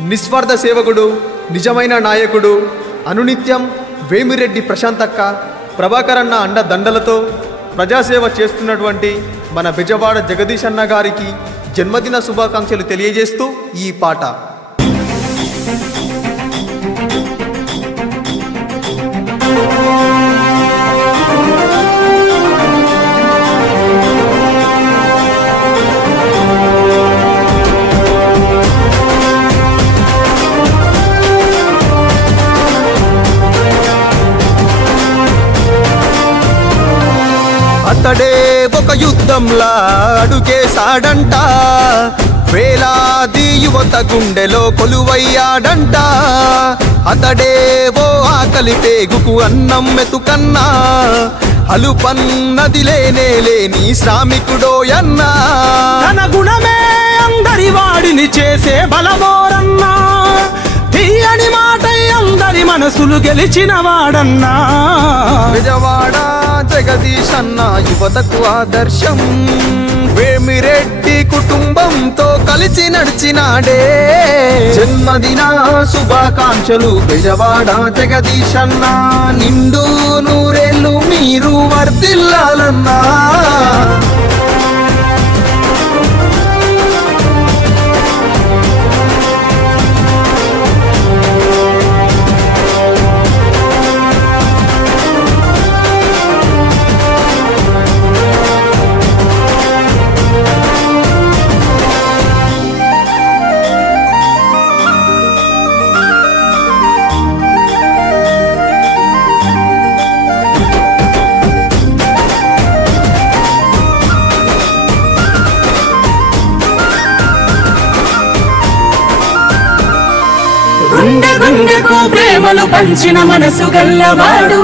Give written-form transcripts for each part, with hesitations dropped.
నిస్వార్థ సేవకుడు, నిజమైన నాయకుడు, అనునిత్యం వేమిరెడ్డి ప్రశాంతక్క, ప్రభాకరన్న అండ దండలతో ప్రజాసేవ చేస్తున్నటువంటి మన బెజవాడ జగదీష్ అన్న గారికి జన్మదిన శుభాకాంక్షలు తెలియజేస్తూ ఈ పాట. అతడే ఒక యుద్ధంలా అడుగేశాడంట, వేలాది యువత గుండెలో కొలువయ్యాడంట. అతడే ఓ ఆకలి పేగుకు అన్నం మెతుకన్నా, అలుపన్నది లేనే లేని శ్రామికుడోయన్నా. తన గుణమే అందరి వాడిని చేసే బలమోరన్నా, తీయని మాట అందరి మనసులు గెలిచిన వాడన్నా. బెజవాడ జగదీష్ అన్న యువతకు ఆదర్శం, వేమిరెడ్డి కుటుంబంతో కలిసి నడిచినాడే. జన్మదిన శుభాకాంక్షలు బెజవాడ జగదీష్ అన్న, నిండు నూరేళ్ళు మీరు వర్ధిల్లాలన్నా. గుండె గుండెకు ప్రేమలు పంచిన మనసు గల్లవాడు,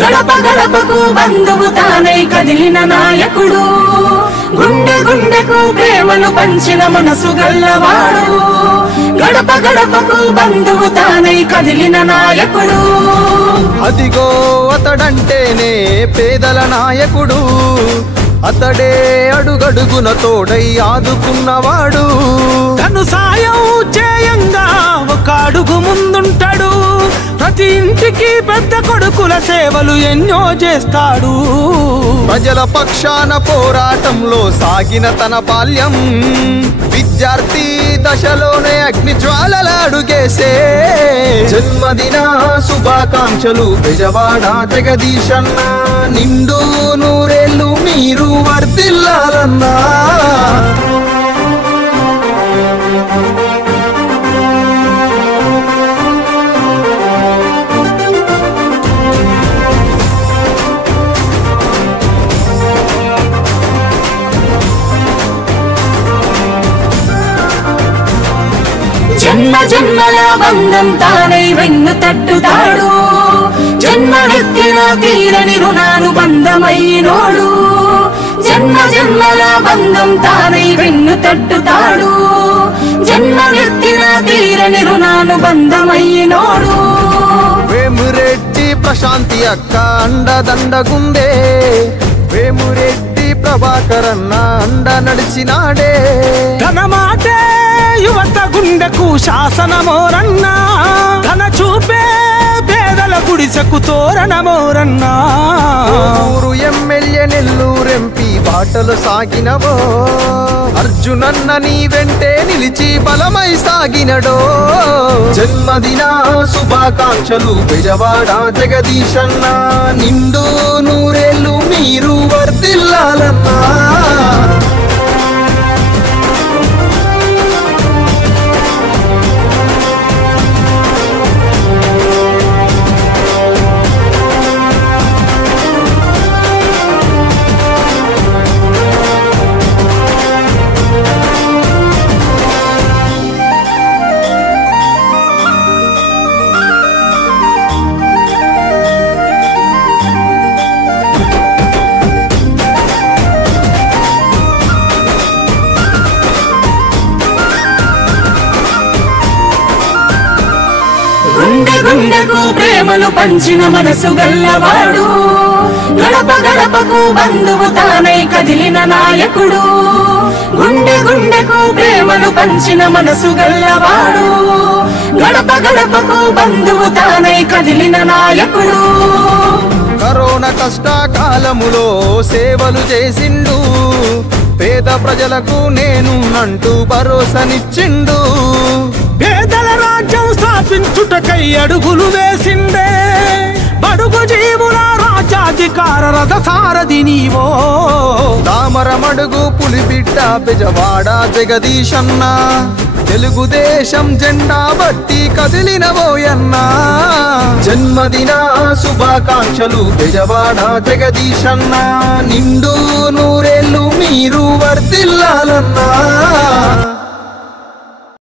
గడప గడపకు బంధువు తానై కదిలిన నాయకుడు. గుండె గుండెకు ప్రేమలు పంచిన మనసు గల్లవాడు, గడప గడపకు బంధువు తానై కదిలిన నాయకుడు. అదిగో అతడంటేనే పేదల నాయకుడు, అతడే అడుగడుగున తోడై ఆదుకున్నవాడు. తను సాయం చేయంగా ఒక అడుగు ముందుంటాడు, ప్రతి ఇంటికి పెద్ద కొడుకుల సేవలు ఎన్నో చేస్తాడు. ప్రజల పక్షాన పోరాటంలో సాగిన తన బాల్యం, విద్యార్థి దశలోనే అగ్ని జ్వాలల అడుగేసే. జన్మదిన శుభాకాంక్షలు బెజవాడ జగదీష్ అన్న, నిండు నూరేళ్ళు మీరు వర్ధిల్లాలన్నా. జన్మ జన్మల బంధం తానై వెన్ను తట్టుతాడు, జన్మనెత్తిన తీరని రుణాను బంధమైనోడు. జన్మ జన్మల బంధం తానై వెన్ను తట్టుతాడు, జన్మనెత్తిన తీరని రుణాను బంధమైనోడు. వేమిరెడ్డి ప్రశాంతి అక్క అండదండగుందే, వేమిరెడ్డి ప్రభాకరన్న అండ నడిచినాడే. తన మాటే యువత గుండెకు శాసనమోరన్నా, తన చూపే పేదల గుడిసెకు తోరణమోరన్నా. ఊరు ఎమ్మెల్యే నెల్లూరు ఎంపీ బాటలు సాగినవో, అర్జునన్న నీ వెంటే నిలిచి బలమై సాగినడో. జన్మదిన శుభాకాంక్షలు బెజవాడ జగదీష్ అన్న, నిండు నూరేళ్ళు మీరు వర్ధిల్లాలన్నా. గుండె గుండెకు ప్రేమలు పంచిన మనసు గల్లవాడు, గడప గడపకు బంధువు తానై కదిలిన నాయకుడు గుండె గుండెకు ప్రేమను పంచిన మనసు గల్లవాడు గడప గడపకు బంధువు తానై కదిలిన నాయకుడు కరోనా కష్టకాలములో సేవలు చేసిండు పేద ప్రజలకు నేను అంటూ భరోసానిచ్చిండు పేదల రాజ్యం స్థాపించుటకై అడుగులు వేసిండే బడుగు జీవుల రాజ్యాధికార రథ సారథి నీవో తామరమడుగు పులిబిడ్డ బెజవాడ జగదీశన్న తెలుగుదేశం జెండా బట్టి కదిలినవోయన్నా జన్మదిన శుభాకాంక్షలు బెజవాడ జగదీశన్న నిండు నూరేళ్ళు మీరు వర్ధిల్లాలన్నా